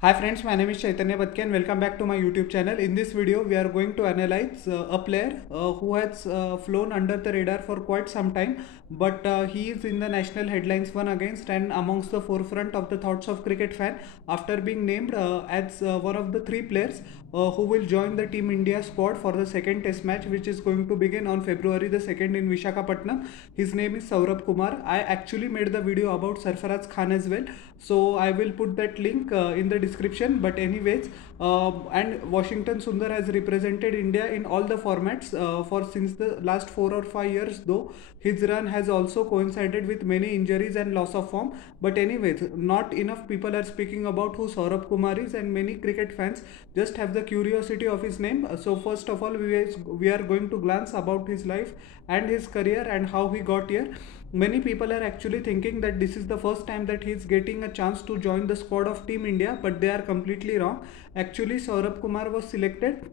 Hi friends, my name is Chaitanya Badke and welcome back to my YouTube channel. In this video, we are going to analyze a player who has flown under the radar for quite some time, but he is in the national headlines one against and amongst the forefront of the thoughts of cricket fan after being named as one of the three players who will join the Team India squad for the second test match, which is going to begin on February the 2nd in Visakhapatnam. His name is Saurabh Kumar. I actually made the video about Sarfaraz Khan as well, so I will put that link in the description. But anyways, and Washington Sundar has represented India in all the formats for since the last 4 or 5 years, though his run has also coincided with many injuries and loss of form. But anyways, not enough people are speaking about who Saurabh Kumar is, and many cricket fans just have the curiosity of his name. So first of all, we are going to glance about his life and his career and how he got here. Many people are actually thinking that this is the first time that he is getting a chance to join the squad of Team India, but they are completely wrong. Actually, Saurabh Kumar was selected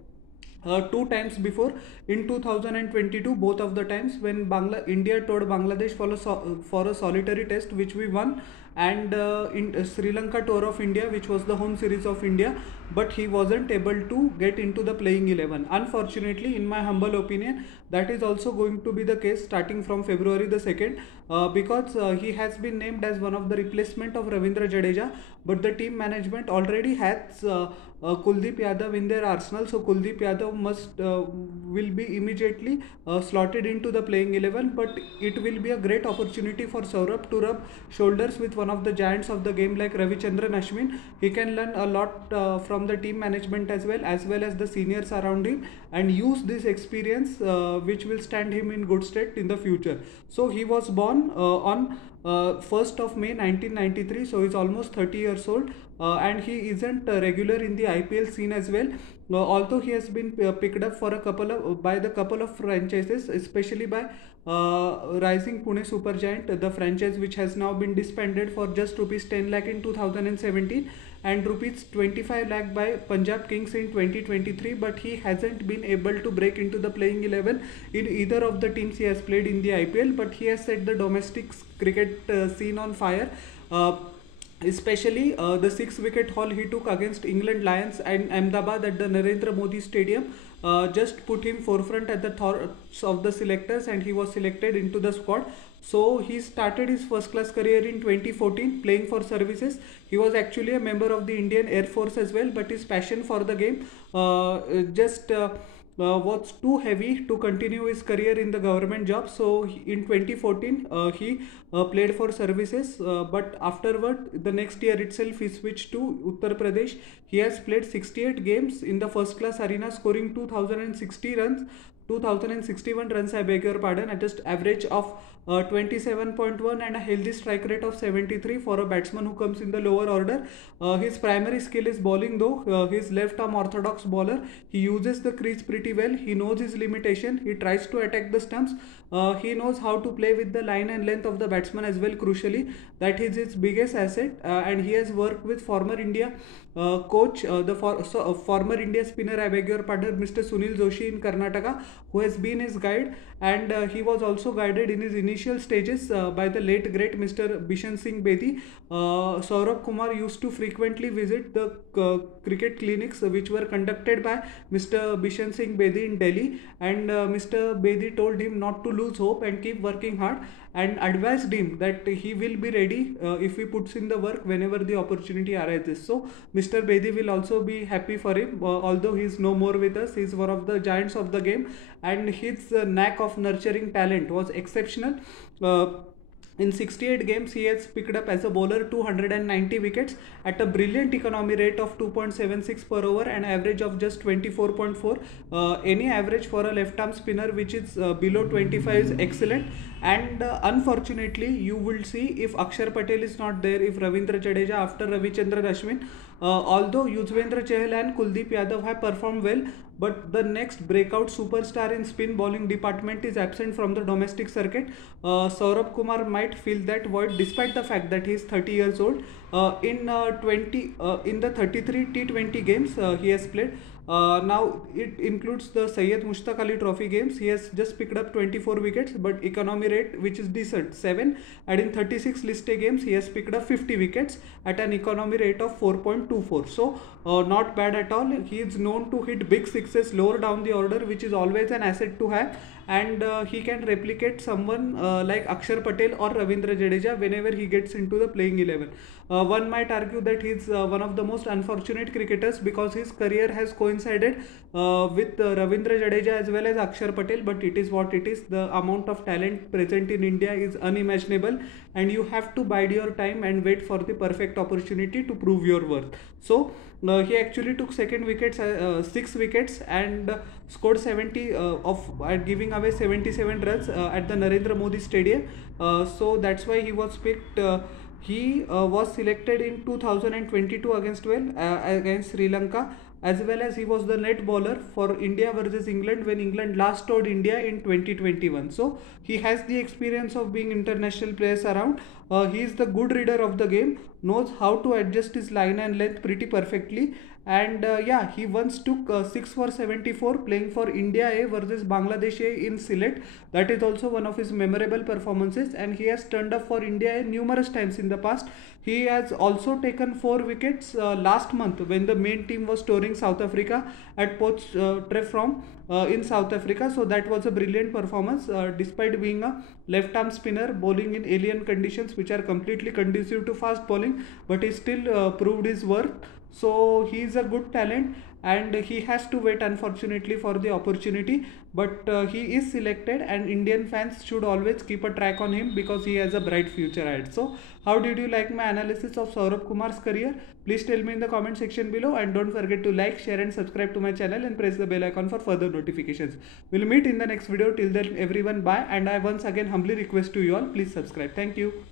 two times before in 2022, both of the times when India toured Bangladesh for a solitary test which we won, and in Sri Lanka tour of India, which was the home series of India, but he wasn't able to get into the playing 11. Unfortunately, in my humble opinion, that is also going to be the case starting from February the 2nd, because he has been named as one of the replacement of Ravindra Jadeja, but the team management already has Kuldeep Yadav in their arsenal, so Kuldeep Yadav must will be immediately slotted into the playing 11. But it will be a great opportunity for Saurabh to rub shoulders with one of the giants of the game like Ravichandran Ashwin. He can learn a lot from the team management as well as the seniors around him, and use this experience which will stand him in good stead in the future. So he was born on 1st of May 1993, so he's almost 30 years old, and he isn't regular in the IPL scene as well. Although he has been picked up for a couple of franchises, especially by Rising Pune Supergiant, the franchise which has now been disbanded, for just rupees 10 lakh in 2017 and rupees 25 lakh by Punjab Kings in 2023, but he hasn't been able to break into the playing 11 in either of the teams he has played in the IPL. But he has set the domestic cricket scene on fire. Especially the 6 wicket haul he took against England Lions and Ahmedabad at the Narendra Modi Stadium just put him forefront at the thoughts of the selectors, and he was selected into the squad. So he started his first class career in 2014 playing for services. He was actually a member of the Indian Air Force as well, but his passion for the game just was too heavy to continue his career in the government job. So in 2014 he played for services, but afterward the next year itself he switched to Uttar Pradesh. He has played 68 games in the first class arena, scoring 2061 runs, I beg your pardon, at just average of 27.1 and a healthy strike rate of 73 for a batsman who comes in the lower order. His primary skill is bowling, though his left arm orthodox bowler. He uses the crease pretty well. He knows his limitation. He tries to attack the stumps. He knows how to play with the line and length of the batsman as well, crucially. That is his biggest asset, and he has worked with former India coach, former India spinner, I beg your pardon, Mr. Sunil Joshi in Karnataka, who has been his guide, and he was also guided in his initial stages by the late great Mr. Bishan Singh Bedi. Saurabh Kumar used to frequently visit the cricket clinics which were conducted by Mr. Bishan Singh Bedi in Delhi, and Mr. Bedi told him not to lose hope and keep working hard, and advised him that he will be ready if he puts in the work whenever the opportunity arises. So Mr. Bedi will also be happy for him, although he is no more with us. He is one of the giants of the game, and his knack of nurturing talent was exceptional. In 68 games, he has picked up as a bowler 290 wickets at a brilliant economy rate of 2.76 per over and average of just 24.4. Any average for a left arm spinner which is below 25 is excellent. And unfortunately, you will see if Akshar Patel is not there, if Ravindra Jadeja after Ravichandran Ashwin, although Yuzvendra Chahal and Kuldeep Yadav have performed well, but the next breakout superstar in spin bowling department is absent from the domestic circuit. Saurabh Kumar might fill that void despite the fact that he is 30 years old. In the 33 T20 games he has played, Now it includes the Syed Mushtaq Ali Trophy games. He has just picked up 24 wickets, but economy rate, which is decent, 7. And in 36 list A games, he has picked up 50 wickets at an economy rate of 4.24. So not bad at all. He is known to hit big sixes lower down the order, which is always an asset to have. And he can replicate someone like Akshar Patel or Ravindra Jadeja whenever he gets into the playing 11. One might argue that he's one of the most unfortunate cricketers because his career has coincided with Ravindra Jadeja as well as Akshar Patel, but it is what it is. The amount of talent present in India is unimaginable, and you have to bide your time and wait for the perfect opportunity to prove your worth. So he actually took second wickets, 6 wickets, and scored 70 giving away 77 runs at the Narendra Modi Stadium. So that's why he was picked. He was selected in 2022 against Sri Lanka, as well as he was the net bowler for India versus England when England last toured India in 2021. So he has the experience of being international players around. He is the good reader of the game, knows how to adjust his line and length pretty perfectly. And yeah, he once took 6 for 74 playing for India A versus Bangladesh A in Sylhet. That is also one of his memorable performances, and he has turned up for India A numerous times in the past. He has also taken 4 wickets last month when the main team was touring South Africa at Potchefstroom in South Africa. So that was a brilliant performance despite being a left arm spinner bowling in alien conditions which are completely conducive to fast bowling, but he still proved his worth. So he is a good talent, and he has to wait unfortunately for the opportunity, but he is selected, and Indian fans should always keep a track on him because he has a bright future ahead. So how did you like my analysis of Saurabh Kumar's career? Please tell me in the comment section below, and don't forget to like, share and subscribe to my channel and press the bell icon for further notifications. We'll meet in the next video. Till then everyone, bye, and I once again humbly request to you all, please subscribe. Thank you.